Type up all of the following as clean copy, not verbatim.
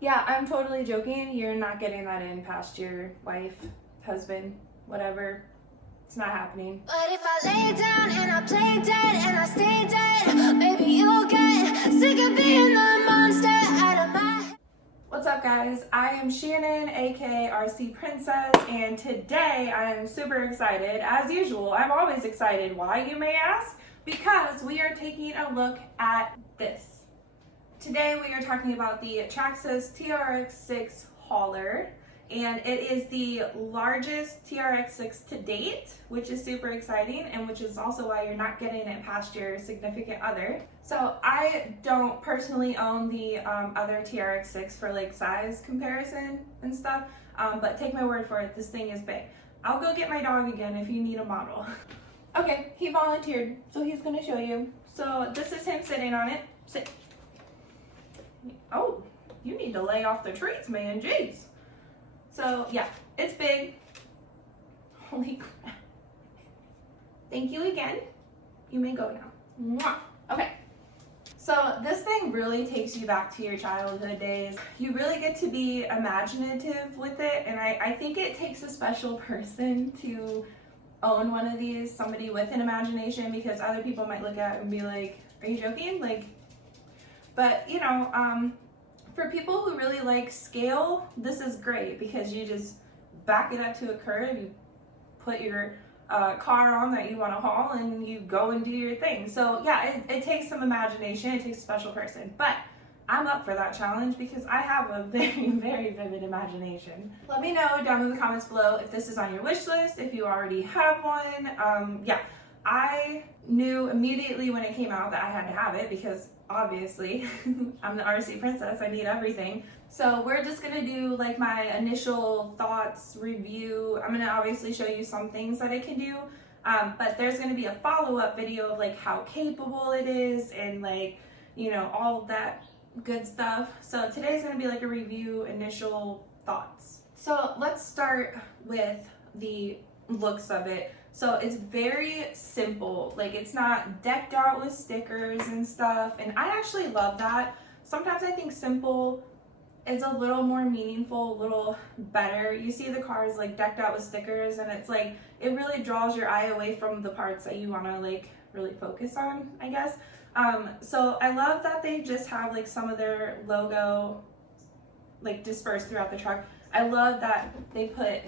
Yeah, I'm totally joking. You're not getting that in past your wife, husband, whatever. It's not happening. But if I lay down and I play dead and I stay dead, maybe you'll get sick of being the monster out of my head. What's up, guys? I am Shannon, aka RC Princess, and today I am super excited. As usual, I'm always excited. Why, you may ask? Because we are taking a look at this. Today we are talking about the TRXxas TRX6 hauler, and it is the largest TRX6 to date, which is super exciting, and which is also why you're not getting it past your significant other. So I don't personally own the other TRX6 for like size comparison and stuff, but take my word for it, this thing is big. I'll go get my dog again if you need a model. Okay, he volunteered, so he's gonna show you. So this is him sitting on it. Sit. Oh, you need to lay off the treats, man. Jeez. So yeah, it's big. Holy crap. Thank you again. You may go now. Mwah. Okay. So this thing really takes you back to your childhood days. You really get to be imaginative with it, and I think it takes a special person to own one of these, somebody with an imagination, because other people might look at it and be like, are you joking? Like, but you know, for people who really like scale, this is great because you just back it up to a curve, you put your car on that you want to haul, and you go and do your thing. So yeah, it takes some imagination, it takes a special person, but I'm up for that challenge because I have a very, very vivid imagination. Let me know down in the comments below if this is on your wish list, if you already have one. Yeah, I knew immediately when it came out that I had to have it because obviously I'm the RC princess, I need everything. So we're just gonna do like my initial thoughts review. I'm gonna obviously show you some things that it can do, but there's gonna be a follow-up video of like how capable it is and like, you know, all that good stuff. So today's gonna be like a review, initial thoughts. So let's start with the looks of it. So it's very simple, like it's not decked out with stickers and stuff, and I actually love that. Sometimes I think simple is a little more meaningful, a little better. You see the cars like decked out with stickers, and it's like it really draws your eye away from the parts that you want to like really focus on, I guess. So I love that they just have like some of their logo like dispersed throughout the truck. I love that they put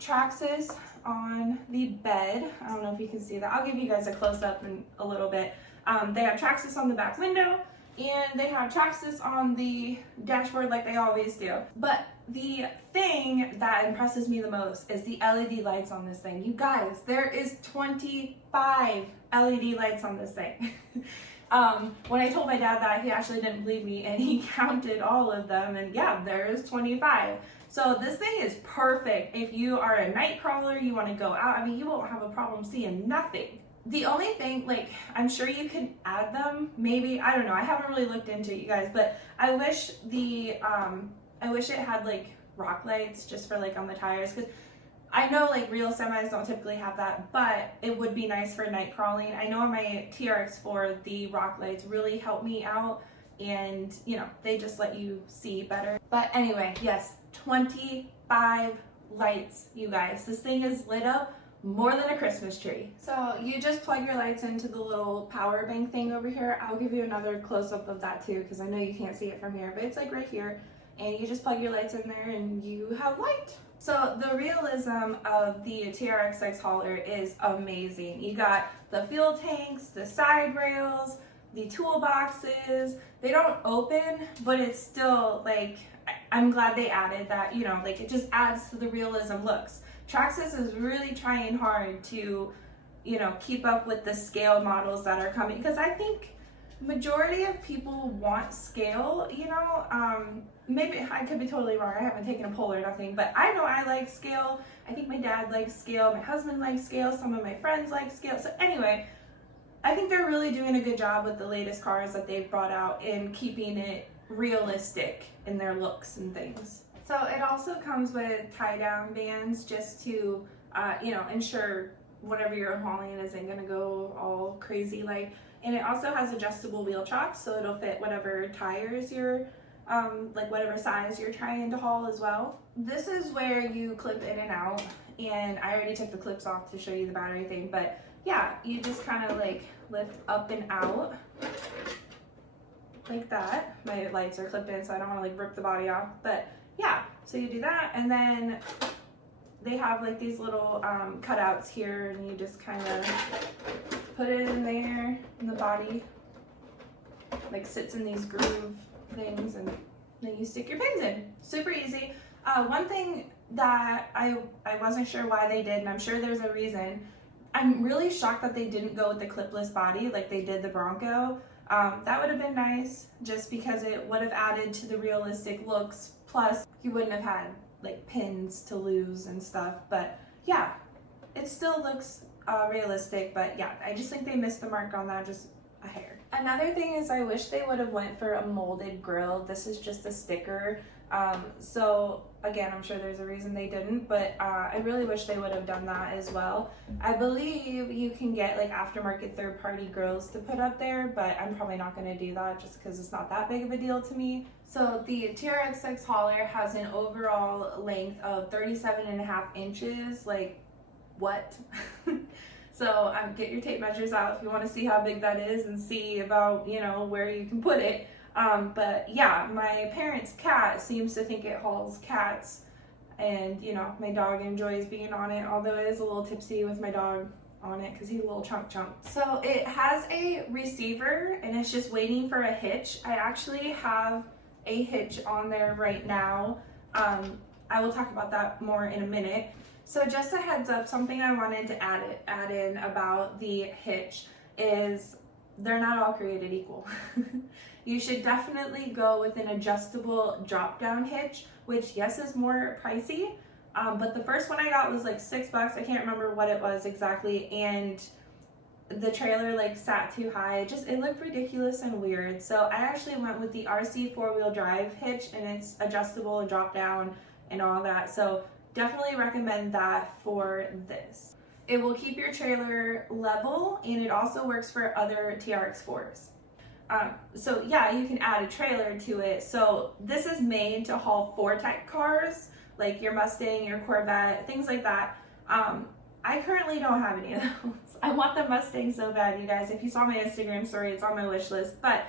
traxxas on the bed. I don't know if you can see that. I'll give you guys a close-up in a little bit. They have traxxas on the back window, and they have traxxas on the dashboard like they always do. But the thing that impresses me the most is the LED lights on this thing. You guys, there is 25 LED lights on this thing. When I told my dad that, he actually didn't believe me, and he counted all of them, and yeah, there is 25. So this thing is perfect if you are a night crawler, you want to go out. I mean, you won't have a problem seeing nothing. The only thing, like, I'm sure you could add them, maybe, I don't know, I haven't really looked into it, you guys, but I wish I wish it had like rock lights just for like on the tires, because I know like real semis don't typically have that, but it would be nice for night crawling. I know on my TRX4, the rock lights really help me out, and you know, they just let you see better. But anyway, yes, 25 lights, you guys. This thing is lit up more than a Christmas tree. So you just plug your lights into the little power bank thing over here. I'll give you another close-up of that too, because I know you can't see it from here, but it's like right here, and you just plug your lights in there and you have light. So the realism of the TRX6 hauler is amazing. You got the fuel tanks, the side rails, the toolboxes. They don't open, but it's still like, I'm glad they added that, you know, like it just adds to the realism looks. Traxxas is really trying hard to, you know, keep up with the scale models that are coming, because I think majority of people want scale, you know. Maybe I could be totally wrong, I haven't taken a poll or nothing, but I know I like scale. I think my dad likes scale, my husband likes scale, some of my friends like scale. So anyway, I think they're really doing a good job with the latest cars that they've brought out in keeping it realistic in their looks and things. So it also comes with tie-down bands just to, you know, ensure whatever you're hauling isn't gonna go all crazy like. And it also has adjustable wheel chocks, so it'll fit whatever tires you're like whatever size you're trying to haul as well. This is where you clip in and out, and I already took the clips off to show you the battery thing, but yeah, you just kind of like lift up and out like that. My lights are clipped in, so I don't want to like rip the body off, but yeah, so you do that, and then they have like these little cutouts here, and you just kind of put it in there, and the body like sits in these groove things, and then you stick your pins in. Super easy. One thing that I wasn't sure why they did, and I'm sure there's a reason. I'm really shocked that they didn't go with the clipless body like they did the Bronco. That would have been nice, just because it would have added to the realistic looks. Plus, you wouldn't have had like pins to lose and stuff. But yeah, it still looks realistic. But yeah, I just think they missed the mark on that just a hair. Another thing is I wish they would have went for a molded grill. This is just a sticker. So again, I'm sure there's a reason they didn't, but I really wish they would have done that as well. I believe you can get like aftermarket third-party grills to put up there, but I'm probably not going to do that just because it's not that big of a deal to me. So the TRX6 hauler has an overall length of 37.5 inches. Like, what? So get your tape measures out if you want to see how big that is and see about, you know, where you can put it. But yeah, my parents' cat seems to think it hauls cats, and you know, my dog enjoys being on it, although it is a little tipsy with my dog on it because he's a little chunk. So it has a receiver, and it's just waiting for a hitch. I actually have a hitch on there right now. I will talk about that more in a minute. So just a heads up, something I wanted to add in about the hitch is they're not all created equal. You should definitely go with an adjustable drop-down hitch, which yes is more pricey, but the first one I got was like $6. I can't remember what it was exactly, and the trailer like sat too high. It looked ridiculous and weird. So I actually went with the RC 4-wheel drive hitch, and it's adjustable and drop down and all that. So definitely recommend that for this. It will keep your trailer level, and it also works for other TRX4s. So yeah, you can add a trailer to it. So this is made to haul 4-tech cars, like your Mustang, your Corvette, things like that. I currently don't have any of those. I want the Mustang so bad, you guys. If you saw my Instagram story, it's on my wish list, but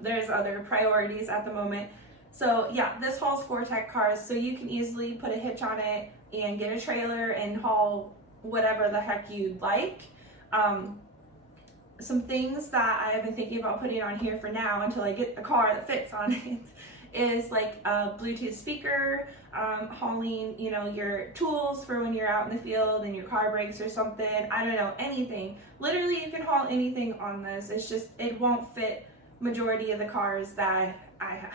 there's other priorities at the moment. So yeah, this hauls 4-tech cars, so you can easily put a hitch on it and get a trailer and haul whatever the heck you'd like. Some things that I have been thinking about putting on here for now until I get a car that fits on it is like a Bluetooth speaker, hauling, you know, your tools for when you're out in the field and your car breaks or something. I don't know, anything. Literally, you can haul anything on this. It's just, it won't fit majority of the cars that I have.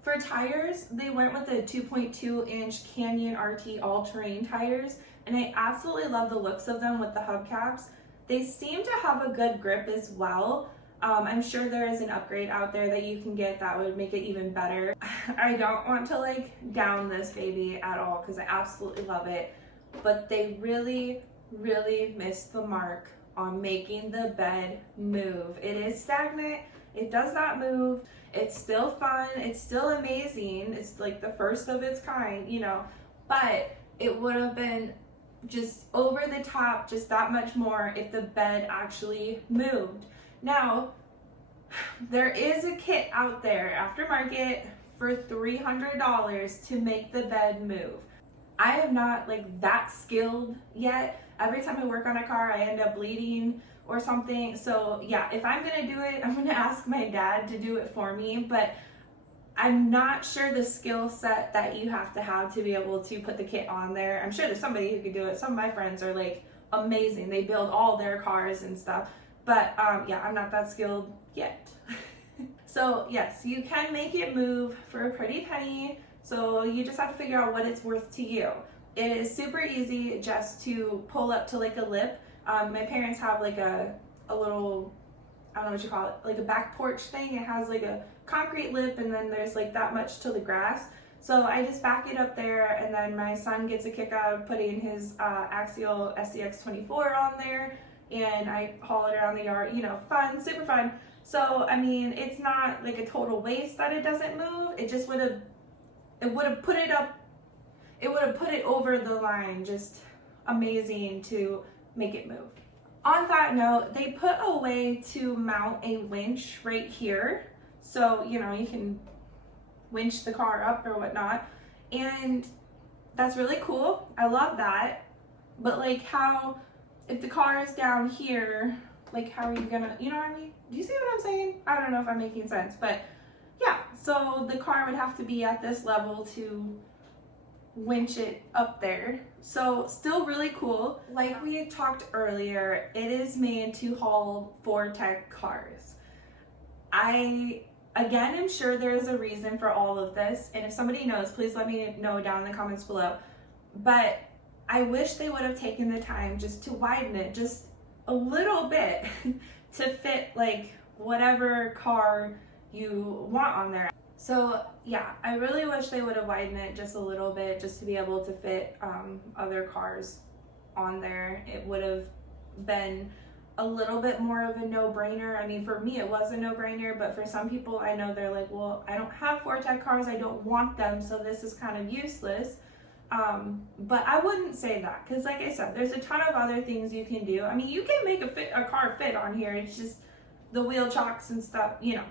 For tires, they went with the 2.2-inch Canyon RT all-terrain tires, and I absolutely love the looks of them with the hubcaps. They seem to have a good grip as well. I'm sure there is an upgrade out there that you can get that would make it even better. I don't want to like down this baby at all because I absolutely love it, but they really, really missed the mark on making the bed move. It is stagnant. It does not move. It's still fun. It's still amazing. It's like the first of its kind, you know, but it would have been just over the top, just that much more if the bed actually moved. Now, there is a kit out there aftermarket for $300 to make the bed move. I am not like that skilled yet. Every time I work on a car, I end up bleeding or something. So yeah, if I'm gonna do it, I'm gonna ask my dad to do it for me, but I'm not sure the skill set that you have to be able to put the kit on there. I'm sure there's somebody who could do it. Some of my friends are like amazing. They build all their cars and stuff. But yeah, I'm not that skilled yet. So yes, you can make it move for a pretty penny. So you just have to figure out what it's worth to you. It is super easy just to pull up to like a lip. My parents have like a little, I don't know what you call it, like a back porch thing. It has like a concrete lip, and then there's like that much to the grass. So I just back it up there, and then my son gets a kick out of putting his Axial SCX24 on there, and I haul it around the yard, you know, fun, super fun. So, I mean, it's not like a total waste that it doesn't move. It just would have put it up, it would have put it over the line. Just amazing to make it move. On that note, they put a way to mount a winch right here. So, you know, you can winch the car up or whatnot. And that's really cool. I love that. But like, how, if the car is down here, like how are you gonna, you know what I mean? Do you see what I'm saying? I don't know if I'm making sense, but yeah. So the car would have to be at this level to winch it up there. So still really cool. Like we had talked earlier, it is made to haul 4Tech cars. I, again, am sure there's a reason for all of this, and if somebody knows, please let me know down in the comments below. But I wish they would have taken the time just to widen it just a little bit to fit like whatever car you want on there. So yeah, I really wish they would have widened it just a little bit just to be able to fit other cars on there. It would have been a little bit more of a no-brainer. I mean, for me it was a no-brainer, but for some people I know they're like, well, I don't have 4Tech cars, I don't want them, so this is kind of useless. But I wouldn't say that, because like I said, there's a ton of other things you can do. I mean, you can make a car fit on here. It's just the wheel chocks and stuff, you know.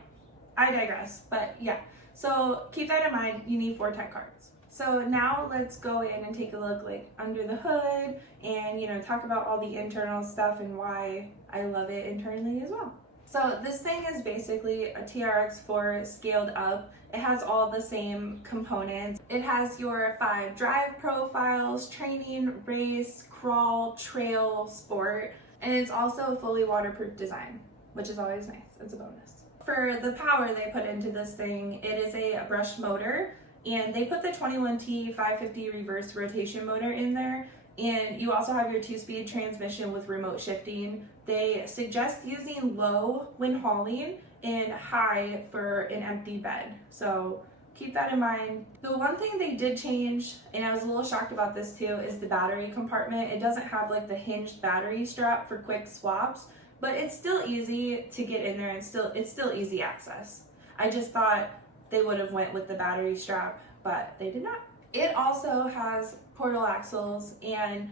I digress, but yeah. So keep that in mind, you need 4Tech cars. So now let's go in and take a look like under the hood and, you know, talk about all the internal stuff and why I love it internally as well. So this thing is basically a TRX4 scaled up. It has all the same components. It has your 5 drive profiles: training, race, crawl, trail, sport, and it's also a fully waterproof design, which is always nice. It's a bonus. For the power they put into this thing, it is a brushed motor, and they put the 21T 550 reverse rotation motor in there. And you also have your 2-speed transmission with remote shifting. They suggest using low when hauling and high for an empty bed. So keep that in mind. The one thing they did change, and I was a little shocked about this too, is the battery compartment. It doesn't have like the hinged battery strap for quick swaps, but it's still easy to get in there and it's still easy access. I just thought they would have went with the battery strap, but they did not. It also has portal axles, and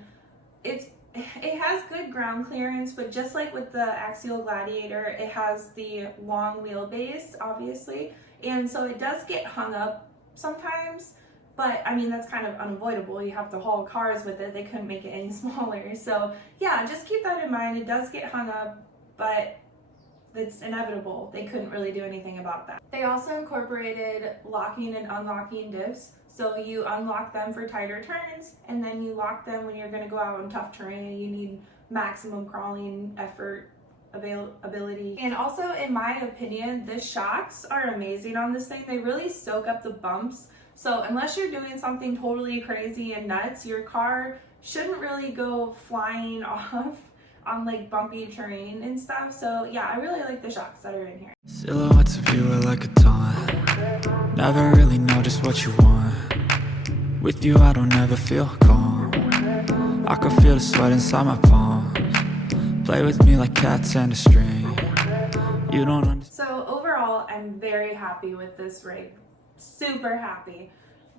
it has good ground clearance, but just like with the Axial Gladiator, it has the long wheelbase, obviously, and so it does get hung up sometimes, but I mean, that's kind of unavoidable. You have to haul cars with it. They couldn't make it any smaller. So yeah, just keep that in mind. It does get hung up, but it's inevitable. They couldn't really do anything about that. They also incorporated locking and unlocking diffs. So you unlock them for tighter turns, and then you lock them when you're going to go out on tough terrain and you need maximum crawling effort ability. And also, in my opinion, the shocks are amazing on this thing. They really soak up the bumps. So unless you're doing something totally crazy and nuts, your car shouldn't really go flying off on like bumpy terrain and stuff. So yeah, I really like the shocks that are in here. Silhouettes of you are like a taunt. Never really know just what you want. With you I don't ever feel calm. I can feel the sweat inside my palms. Play with me like cats and a string. You don't understand. So overall, I'm very happy with this rig. Super happy.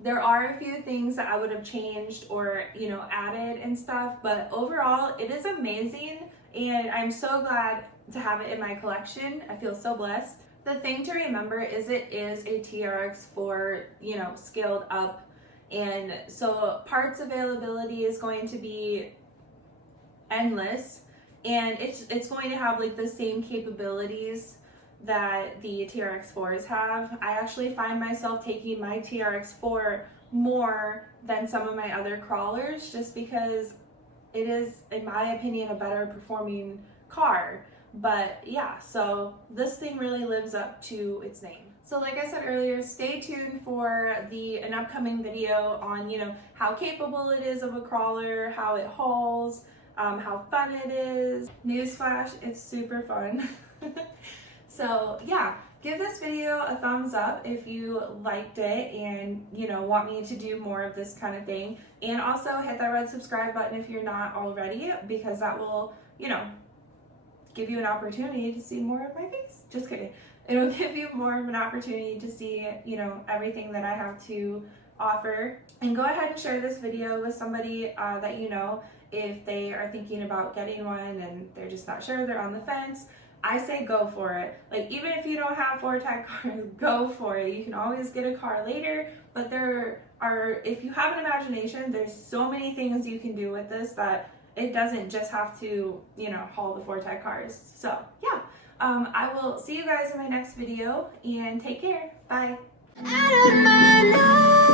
There are a few things that I would have changed or, you know, added and stuff, but overall it is amazing, and I'm so glad to have it in my collection. I feel so blessed. The thing to remember is it is a TRX4, you know, scaled up, and so parts availability is going to be endless, and it's going to have like the same capabilities that the TRX4s have. I actually find myself taking my TRX4 more than some of my other crawlers, just because it is, in my opinion, a better performing car. But yeah, so this thing really lives up to its name. So like I said earlier, stay tuned for an upcoming video on, you know, how capable it is of a crawler, how it hauls, how fun it is. Newsflash, it's super fun. So yeah, give this video a thumbs up if you liked it and, you know, want me to do more of this kind of thing. And also hit that red subscribe button if you're not already, because that will, you know, give you an opportunity to see more of my face. Just kidding. It'll give you more of an opportunity to see, you know, everything that I have to offer. And go ahead and share this video with somebody that you know, if they are thinking about getting one and they're just not sure, they're on the fence. I say go for it. Like, even if you don't have 4-tire cars, go for it. You can always get a car later, but there are, if you have an imagination, there's so many things you can do with this that it doesn't just have to, you know, haul the 4-tire cars. So yeah, I will see you guys in my next video, and take care. Bye. Out of my nose.